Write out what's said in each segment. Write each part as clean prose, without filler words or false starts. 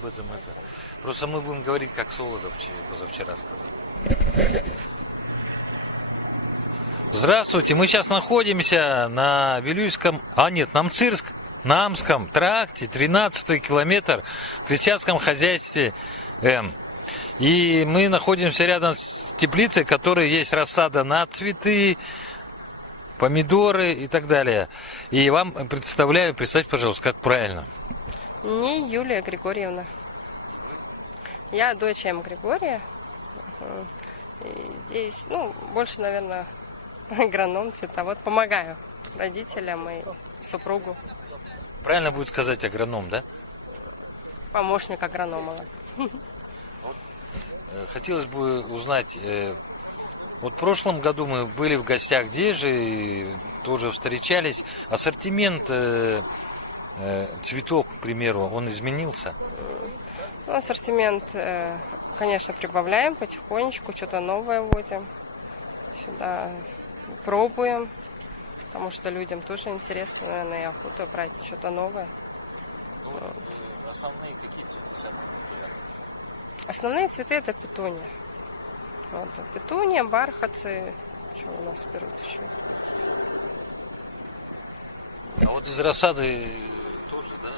об этом это. Просто мы будем говорить, как Солодов позавчера сказал. Здравствуйте, мы сейчас находимся на Вилюйском, Намцирск-Намском тракте, 13-й километр в крестьянском хозяйстве М. И мы находимся рядом с теплицей, в которой есть рассада на цветы, помидоры и так далее. И вам представьте, пожалуйста, как правильно. Не Юлия Григорьевна. Я дочь М. Григория. И здесь, больше, наверное, агроном, цветовод. Помогаю родителям и супругу. Правильно будет сказать агроном, да? Помощник агронома. Хотелось бы узнать, вот в прошлом году мы были в гостях, где же, и тоже встречались. Ассортимент цветов, к примеру, он изменился? Ассортимент, конечно, прибавляем потихонечку, что-то новое вводим. Сюда пробуем, потому что людям тоже интересно, наверное, и охота брать что-то новое. Основные какие цветы самые популярные? Основные цветы это петуния. Петуния, бархатцы, что у нас берут еще. А вот из рассады тоже, да?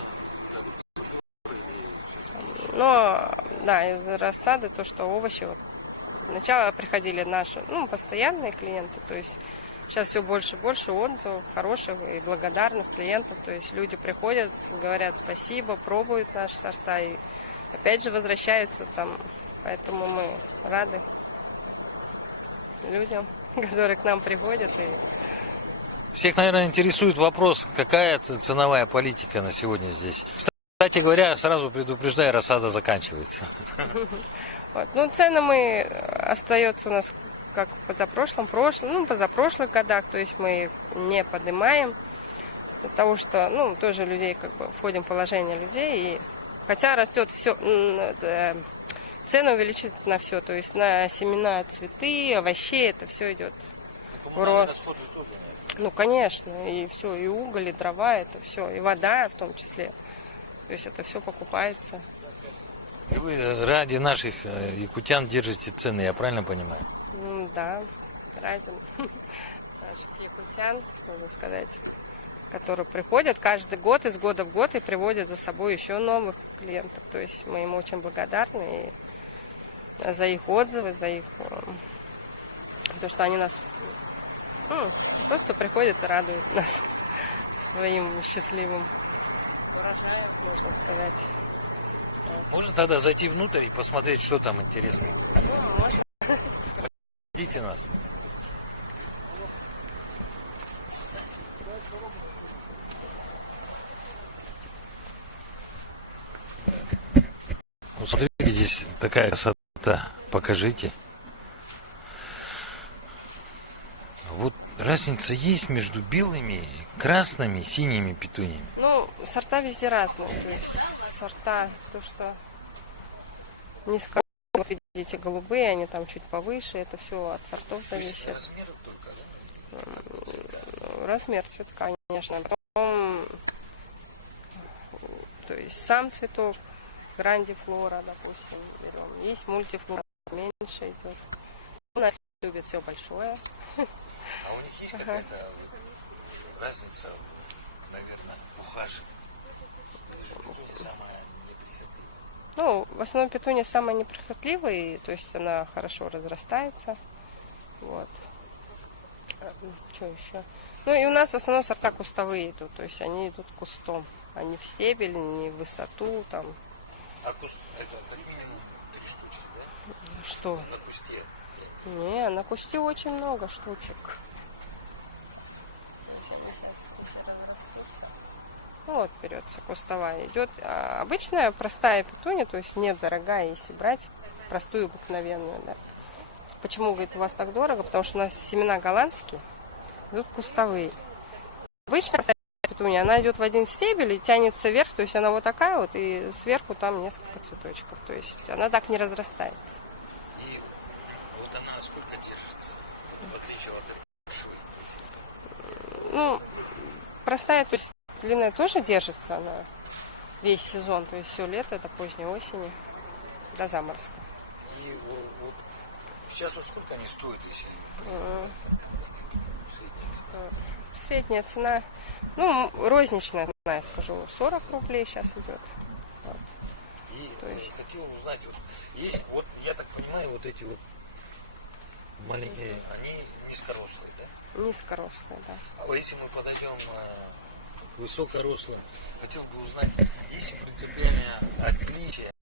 Да, из рассады то, что овощи. Сначала приходили наши, постоянные клиенты, то есть сейчас все больше и больше отзывов, хороших и благодарных клиентов. То есть люди приходят, говорят спасибо, пробуют наши сорта и опять же возвращаются там. Поэтому мы рады людям, которые к нам приходят. Всех, наверное, интересует вопрос, какая ценовая политика на сегодня здесь. Кстати говоря, сразу предупреждаю, рассада заканчивается. Цены остаются у нас как позапрошлых годах, то есть мы их не поднимаем, потому что, тоже людей, входим в положение людей, и хотя растет все, цены увеличиваются на все, то есть на семена, цветы, овощей, это все идет в рост. Конечно, и все, и уголь, и дрова, это все, и вода в том числе, то есть это все покупается. И вы ради наших якутян держите цены, я правильно понимаю? Да, ради наших якутян, можно сказать, которые приходят каждый год, из года в год, и приводят за собой еще новых клиентов. То есть мы им очень благодарны и за их отзывы, за их то, что они нас просто приходят и радуют нас своим счастливым урожаем, можно сказать. Можно тогда зайти внутрь и посмотреть, что там интересно? Можно. Идите нас. Смотрите, здесь такая красота. Покажите. Вот разница есть между белыми, красными, синими петуниями? Сорта везде разные. То есть сорта, то, что низко, вот видите, голубые, они там чуть повыше, это все от сортов зависит. Размер только, да? Размер цветка, конечно. Потом, то есть сам цветок, грандифлора, допустим, берем. Есть мультифлора, меньше идет. У нас любят все большое. А у них есть какая-то разница, наверное, в ухаживании? Это же петуния самая неприхотливая. В основном петуния самая неприхотливая, то есть она хорошо разрастается. Вот. Что еще? И у нас в основном сорта кустовые идут, то есть они идут кустом, а не в стебель, не в высоту там. А куст это как минимум 3 штучки, да? Что? На кусте. Не, на кусте очень много штучек. Берется кустовая. Идет обычная простая петуния, то есть недорогая, если брать простую обыкновенную. Да. Почему, говорит, у вас так дорого? Потому что у нас семена голландские, идут кустовые. Обычная простая петуния, она идет в один стебель и тянется вверх, то есть она вот такая вот, и сверху там несколько цветочков. То есть она так не разрастается. И вот она сколько держится, в отличие от большой? Простая, то есть длинная тоже держится она. весь сезон, то есть все лето до поздней осени, до заморозка. И вот сейчас вот сколько они стоят, если средняя цена? Средняя цена, ну, розничная цена, я скажу, 40 рублей сейчас идет. И То есть- хотел узнать, вот есть, вот я так понимаю, вот эти вот маленькие, они низкорослые, да? Низкорослая, да. А если мы подойдем к высокорослым, хотел бы узнать, есть ли принципиальное отличие